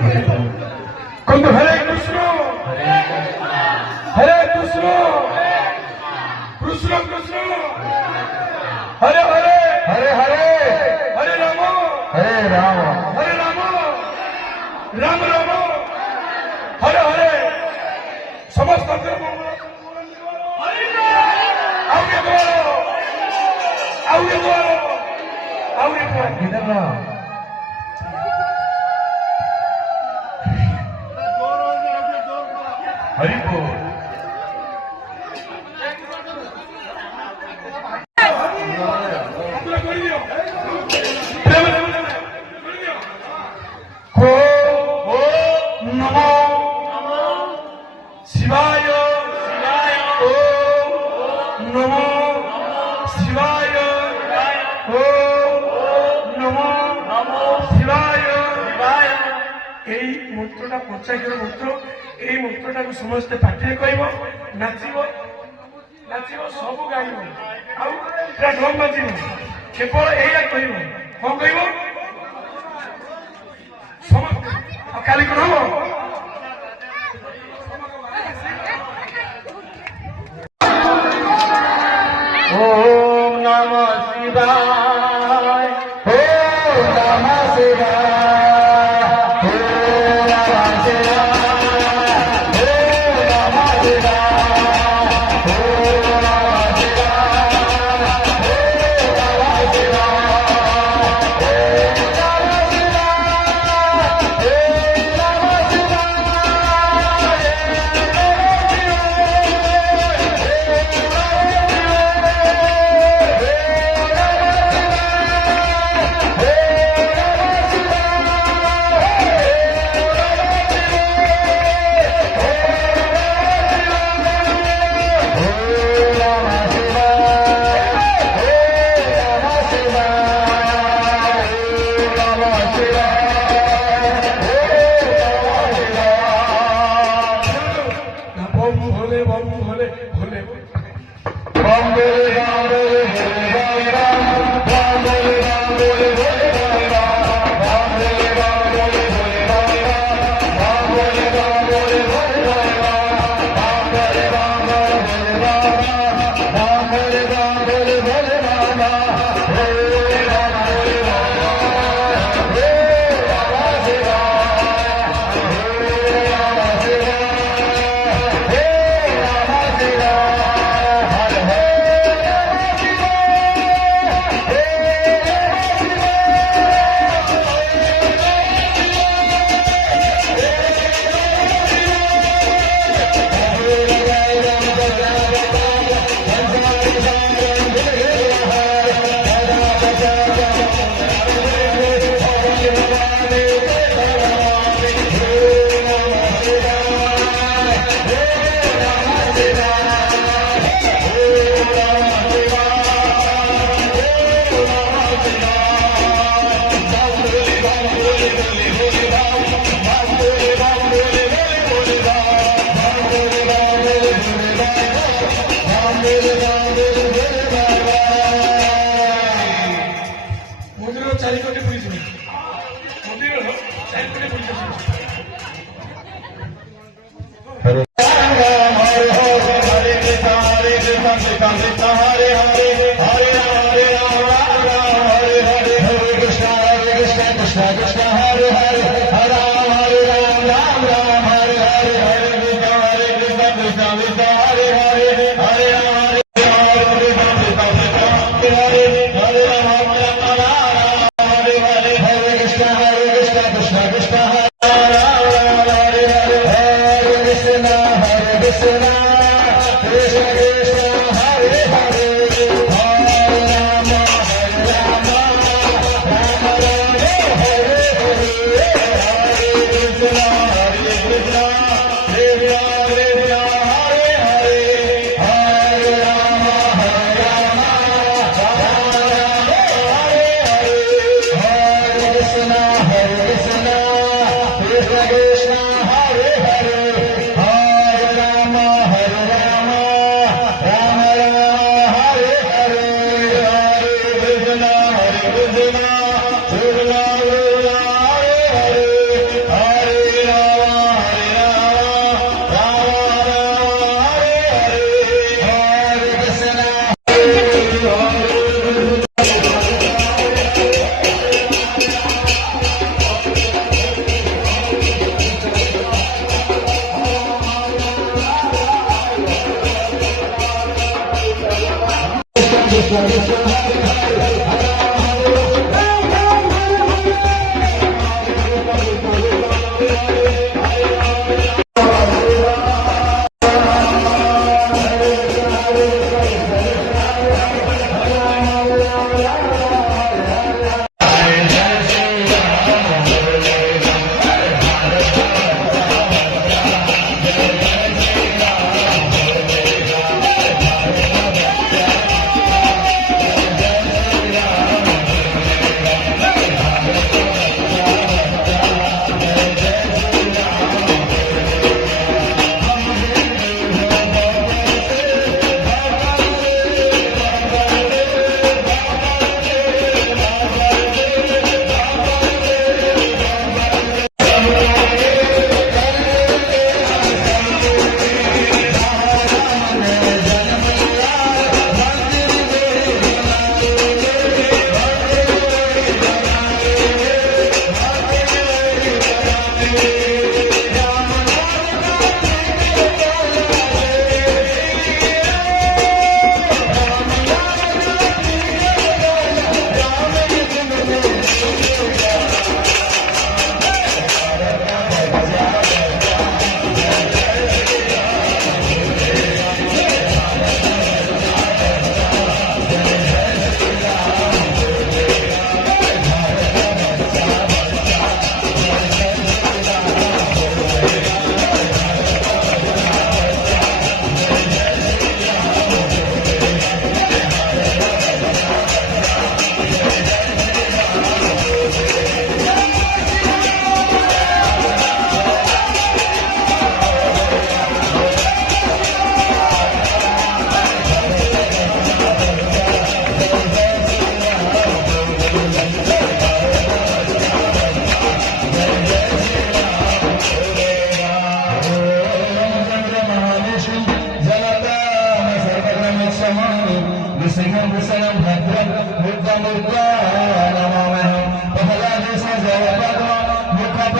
কিন্তু হরে কৃষ্ণ হরে কৃষ্ণ কৃষ্ণ কৃষ্ণ হরে হরে হরে হরে হরে রাম হরে রাম হরে রাম রাম রাম হরে হরে সমস্ত আউগে বলো আউগে বলো আউগে বলো इधर ना हरि बोल नमो शिवाय नमो शिवाय नमो शिवाय এই মন্ত্রটা পঞ্চাক্ষর মন্ত্র এই মন্ত্রটাকে সমস্তে পাঠিয়ে কইব নাচিব নাচিব সবু গাইব ଆଉ ପୁରା ଢୋଲ ବାଜିବ କେବଳ ଏଇଆ କହିବ କଣ କହିବ ସମସ୍ତେ ଆଉ କାଲି କଣ ହବ ओम नमः शिवाय ओम नमः शिवाय ओम नमः शिवाय ओम नमः शिवाय ओम नमः বম ভোলে ভোলে ভোলে बम बोले राम बोले भोले राम राम बोले राम बोले भोले राम राम बोले राम बोले भोले राम बोले राम बोले भोले राम बोले राम बोले राम बोले राम बोले भोले राम बोले राम बोले মন্দির চারিপটে বুঝিবে মন্দির চারিপটে বুঝতে हरे राम हरे हरे हरे कृष्ण कृष्ण हरे हरे हरे राम राम राम हरे हरे हरे कृष्ण कृष्ण कृष्ण हरे हरे हरे राम राम हरे हरे हरे कृष्ण कृष्ण कृष्ण हरे हरे हरे राम हरे हरे हरे राम हरे हरे हरे कृष्ण कृष्ण कृष्ण हरे Krishna Krishna Krishna Hare Hare Hare Rama Hare Rama Rama Rama Hare Hare Hare Krishna Krishna Krishna Hare Hare Hare Rama Hare Rama Rama Rama Hare Hare Hare Krishna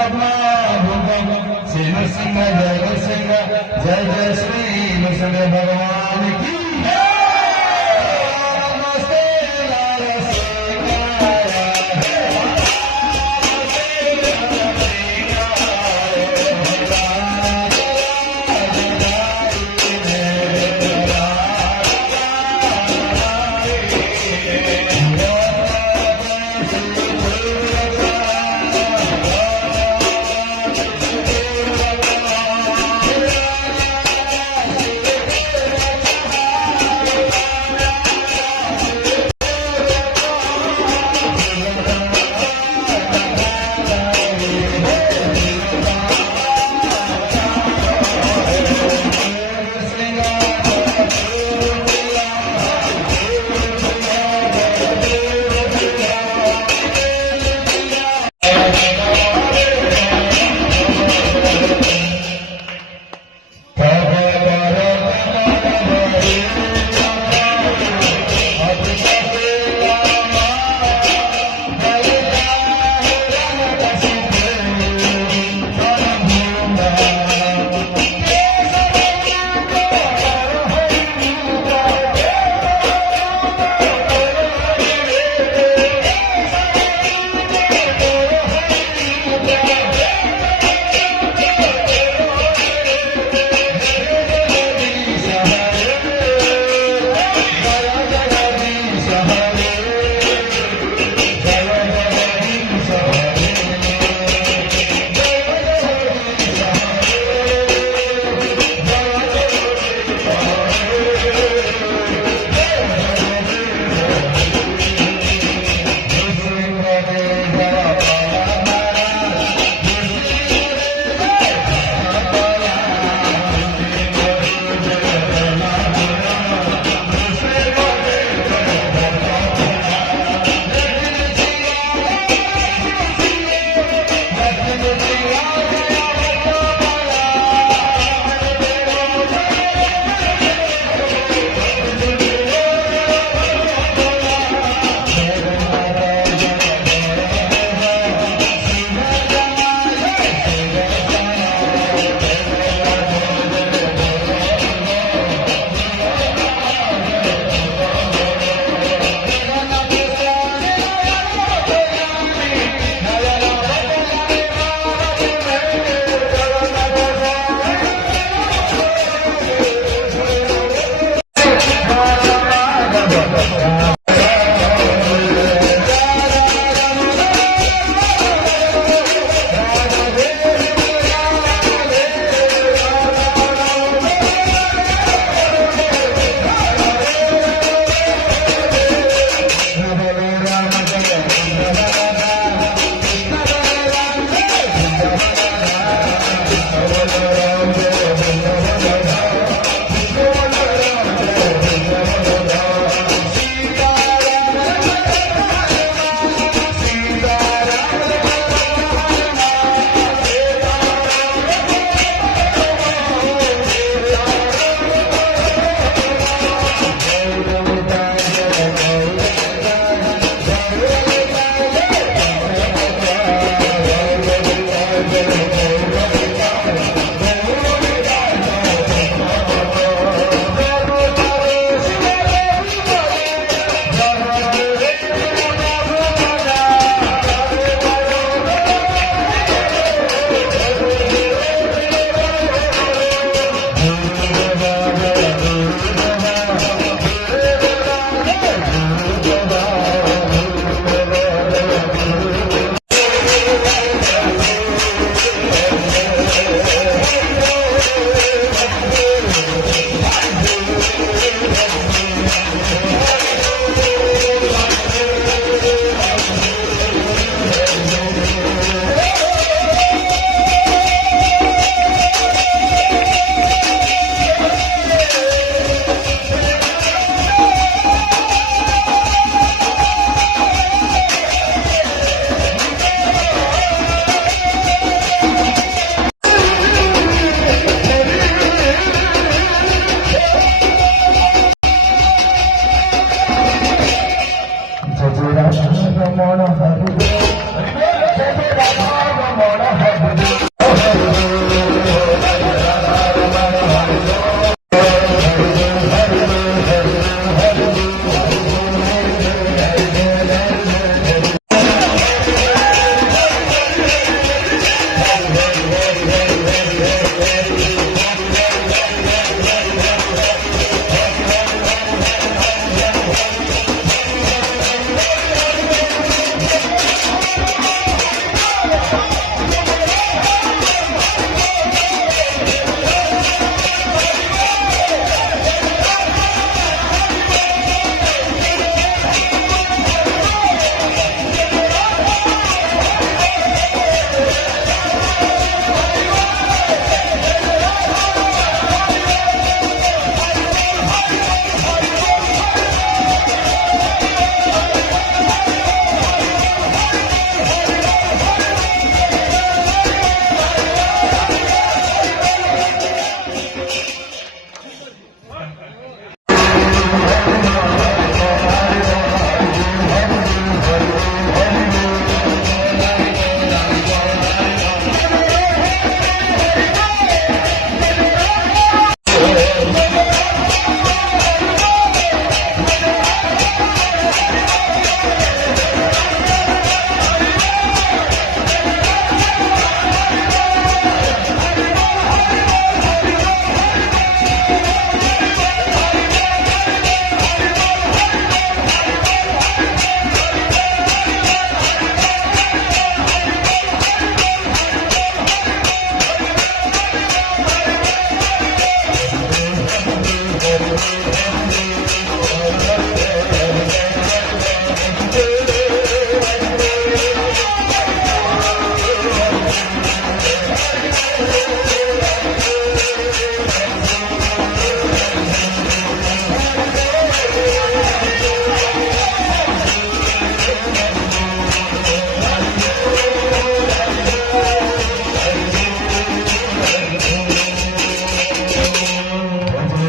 पद्माभूतम Shri Narasimha जय नृसिंह जय जय श्री नृसिंह भगवान की नमस्ते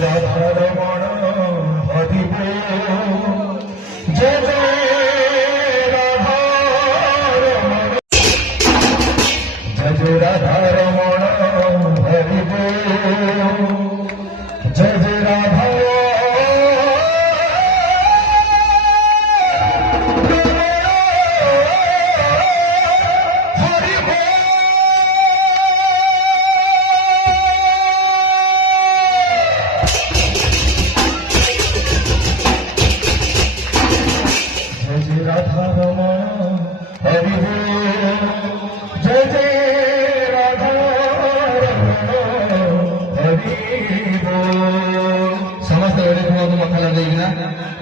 রাধারমণ হরি বল জয় জয় রাধারমণ জয় জয় রাধারমণ হরি বল জয় জয় রাধা হরি বল जय जय राधा रमण हरि बोल जय जय राधा रमण हरि बोल समस्त वेळे तुम्हाला मखाला देईना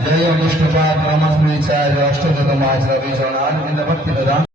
जय अनुष्ठपाद ब्रह्मस्मृती चार्य अष्टोत्तम आचार्य जनार्दन भक्ती प्रदान